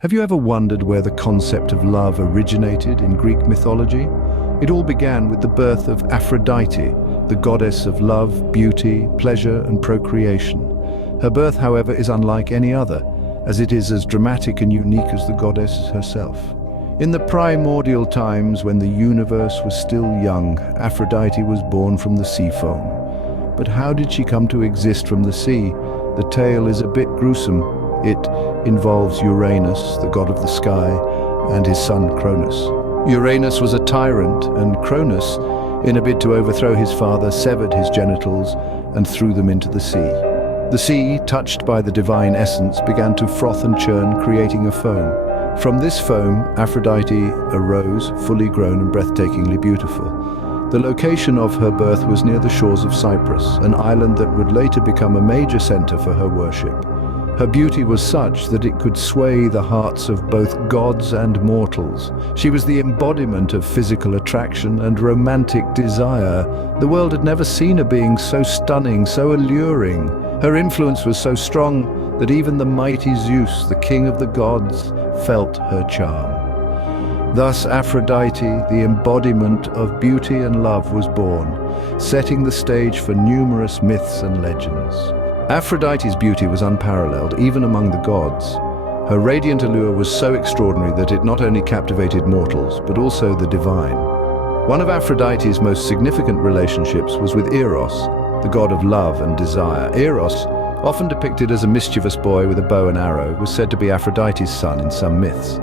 Have you ever wondered where the concept of love originated in Greek mythology? It all began with the birth of Aphrodite, the goddess of love, beauty, pleasure, and procreation. Her birth, however, is unlike any other, as it is as dramatic and unique as the goddess herself. In the primordial times, when the universe was still young, Aphrodite was born from the sea foam. But how did she come to exist from the sea? The tale is a bit gruesome. It involves Uranus, the god of the sky, and his son Cronus. Uranus was a tyrant, and Cronus, in a bid to overthrow his father, severed his genitals and threw them into the sea. The sea, touched by the divine essence, began to froth and churn, creating a foam. From this foam, Aphrodite arose, fully grown and breathtakingly beautiful. The location of her birth was near the shores of Cyprus, an island that would later become a major center for her worship. Her beauty was such that it could sway the hearts of both gods and mortals. She was the embodiment of physical attraction and romantic desire. The world had never seen a being so stunning, so alluring. Her influence was so strong that even the mighty Zeus, the king of the gods, felt her charm. Thus Aphrodite, the embodiment of beauty and love, was born, setting the stage for numerous myths and legends. Aphrodite's beauty was unparalleled, even among the gods. Her radiant allure was so extraordinary that it not only captivated mortals, but also the divine. One of Aphrodite's most significant relationships was with Eros, the god of love and desire. Eros, often depicted as a mischievous boy with a bow and arrow, was said to be Aphrodite's son in some myths.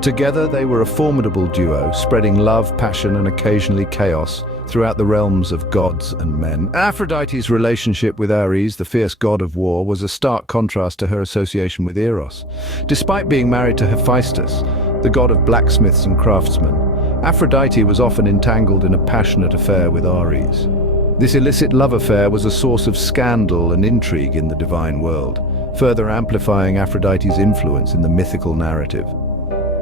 Together they were a formidable duo, spreading love, passion, and occasionally chaos throughout the realms of gods and men. Aphrodite's relationship with Ares, the fierce god of war, was a stark contrast to her association with Eros. Despite being married to Hephaestus, the god of blacksmiths and craftsmen, Aphrodite was often entangled in a passionate affair with Ares. This illicit love affair was a source of scandal and intrigue in the divine world, further amplifying Aphrodite's influence in the mythical narrative.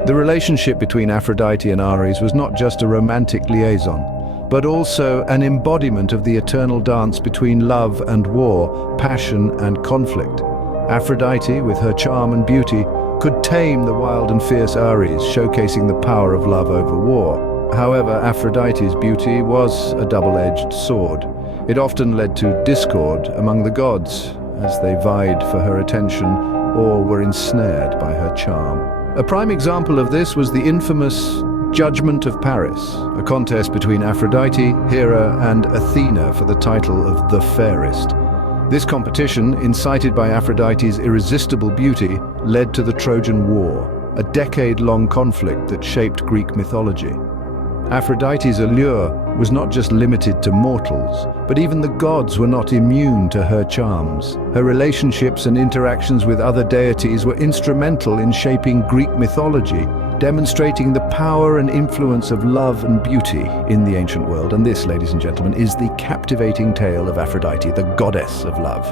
The relationship between Aphrodite and Ares was not just a romantic liaison, but also an embodiment of the eternal dance between love and war, passion and conflict. Aphrodite, with her charm and beauty, could tame the wild and fierce Ares, showcasing the power of love over war. However, Aphrodite's beauty was a double-edged sword. It often led to discord among the gods, as they vied for her attention or were ensnared by her charm. A prime example of this was the infamous Judgment of Paris, a contest between Aphrodite, Hera, and Athena for the title of the fairest. This competition, incited by Aphrodite's irresistible beauty, led to the Trojan War, a decade-long conflict that shaped Greek mythology. Aphrodite's allure was not just limited to mortals, but even the gods were not immune to her charms. Her relationships and interactions with other deities were instrumental in shaping Greek mythology, demonstrating the power and influence of love and beauty in the ancient world. And this, ladies and gentlemen, is the captivating tale of Aphrodite, the goddess of love.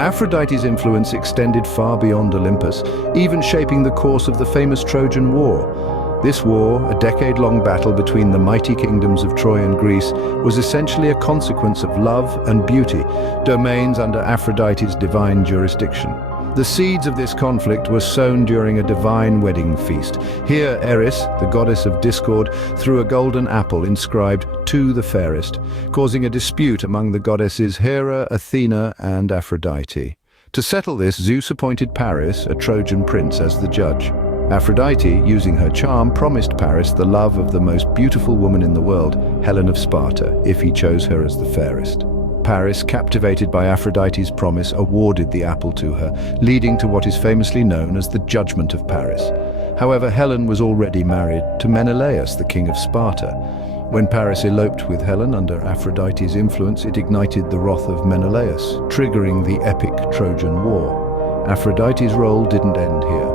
Aphrodite's influence extended far beyond Olympus, even shaping the course of the famous Trojan War. This war, a decade-long battle between the mighty kingdoms of Troy and Greece, was essentially a consequence of love and beauty, domains under Aphrodite's divine jurisdiction. The seeds of this conflict were sown during a divine wedding feast. Here, Eris, the goddess of discord, threw a golden apple inscribed "To the fairest," causing a dispute among the goddesses Hera, Athena, and Aphrodite. To settle this, Zeus appointed Paris, a Trojan prince, as the judge. Aphrodite, using her charm, promised Paris the love of the most beautiful woman in the world, Helen of Sparta, if he chose her as the fairest. Paris, captivated by Aphrodite's promise, awarded the apple to her, leading to what is famously known as the Judgment of Paris. However, Helen was already married to Menelaus, the king of Sparta. When Paris eloped with Helen under Aphrodite's influence, it ignited the wrath of Menelaus, triggering the epic Trojan War. Aphrodite's role didn't end here.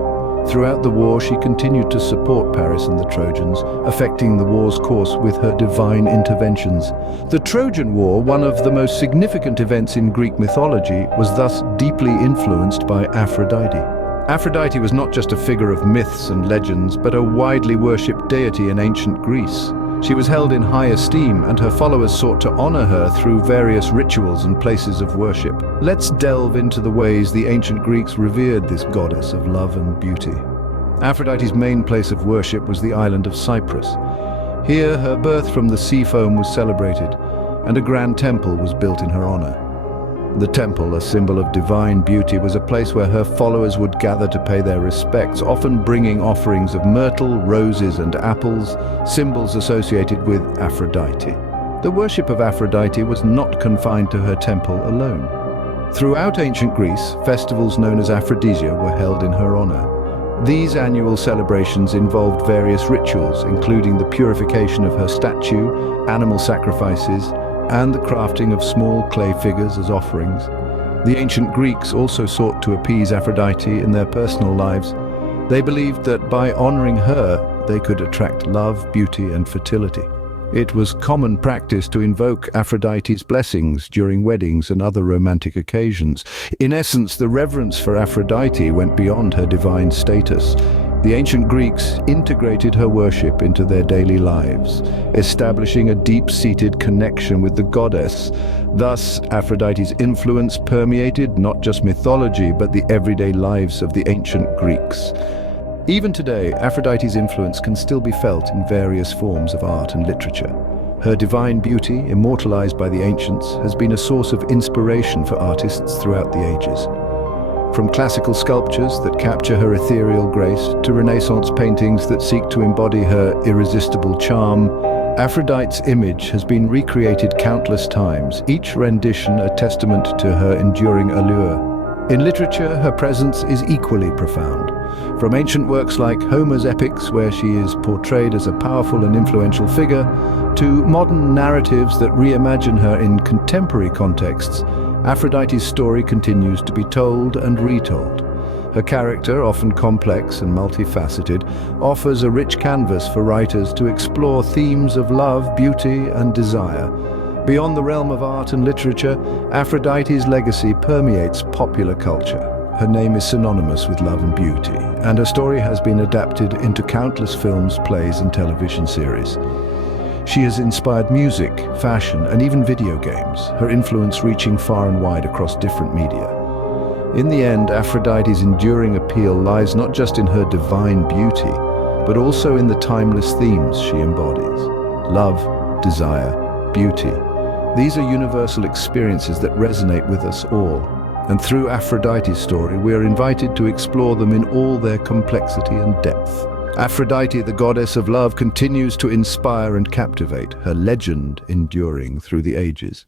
Throughout the war, she continued to support Paris and the Trojans, affecting the war's course with her divine interventions. The Trojan War, one of the most significant events in Greek mythology, was thus deeply influenced by Aphrodite. Aphrodite was not just a figure of myths and legends, but a widely worshipped deity in ancient Greece. She was held in high esteem, and her followers sought to honor her through various rituals and places of worship. Let's delve into the ways the ancient Greeks revered this goddess of love and beauty. Aphrodite's main place of worship was the island of Cyprus. Here, her birth from the sea foam was celebrated, and a grand temple was built in her honor. The temple, a symbol of divine beauty, was a place where her followers would gather to pay their respects, often bringing offerings of myrtle, roses, and apples, symbols associated with Aphrodite. The worship of Aphrodite was not confined to her temple alone. Throughout ancient Greece, festivals known as Aphrodisia were held in her honor. These annual celebrations involved various rituals, including the purification of her statue, animal sacrifices, and the crafting of small clay figures as offerings. The ancient Greeks also sought to appease Aphrodite in their personal lives. They believed that by honoring her, they could attract love, beauty, and fertility. It was common practice to invoke Aphrodite's blessings during weddings and other romantic occasions. In essence, the reverence for Aphrodite went beyond her divine status. The ancient Greeks integrated her worship into their daily lives, establishing a deep-seated connection with the goddess. Thus, Aphrodite's influence permeated not just mythology, but the everyday lives of the ancient Greeks. Even today, Aphrodite's influence can still be felt in various forms of art and literature. Her divine beauty, immortalized by the ancients, has been a source of inspiration for artists throughout the ages. From classical sculptures that capture her ethereal grace to Renaissance paintings that seek to embody her irresistible charm, Aphrodite's image has been recreated countless times, each rendition a testament to her enduring allure. In literature, her presence is equally profound. From ancient works like Homer's epics, where she is portrayed as a powerful and influential figure, to modern narratives that reimagine her in contemporary contexts, Aphrodite's story continues to be told and retold. Her character, often complex and multifaceted, offers a rich canvas for writers to explore themes of love, beauty, and desire. Beyond the realm of art and literature, Aphrodite's legacy permeates popular culture. Her name is synonymous with love and beauty, and her story has been adapted into countless films, plays, and television series. She has inspired music, fashion, and even video games, her influence reaching far and wide across different media. In the end, Aphrodite's enduring appeal lies not just in her divine beauty, but also in the timeless themes she embodies. Love, desire, beauty. These are universal experiences that resonate with us all. And through Aphrodite's story, we are invited to explore them in all their complexity and depth. Aphrodite, the goddess of love, continues to inspire and captivate, her legend enduring through the ages.